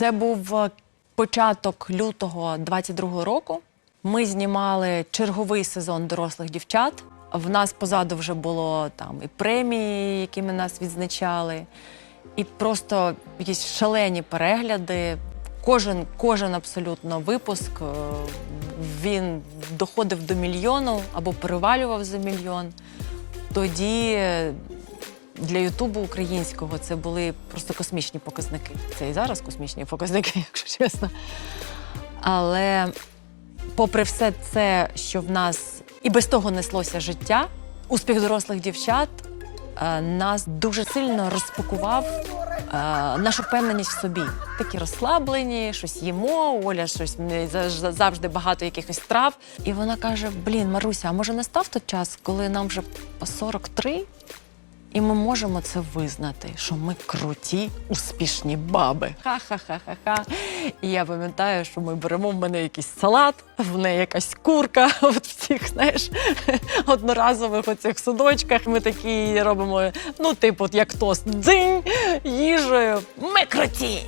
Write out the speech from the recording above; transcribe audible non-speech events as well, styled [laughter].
Це був е, початок лютого 22-го року. Ми знімали черговий сезон дорослих дівчат. В нас позаду вже було там і премії, якими нас відзначали, і просто якісь шалені перегляди. Кожен, кожен абсолютно випуск е, він доходив до мільйону або перевалював за мільйон. Тоді для Ютубу українського це були просто космічні показники. Це і зараз космічні показники, [laughs] якщо чесно. Але попри все це, що в нас і без того неслося життя, успіх дорослих дівчат е, нас дуже сильно розпакував е, нашу впевненість в собі. Такі розслаблені, щось їмо, Оля щось завжди багато якихось трав. І вона каже: Блін, Маруся, а може настав той час, коли нам вже по 43? І ми можемо це визнати, що ми круті, успішні баби. Ха-ха-ха-ха-ха. І я пам'ятаю, що ми беремо в мене якийсь салат, в неї якась курка, [laughs] от в цих, знаєш, [laughs] одноразових оцих судочках. Ми такі робимо, ну, типу, як тост, дзинь, їжею. Ми круті!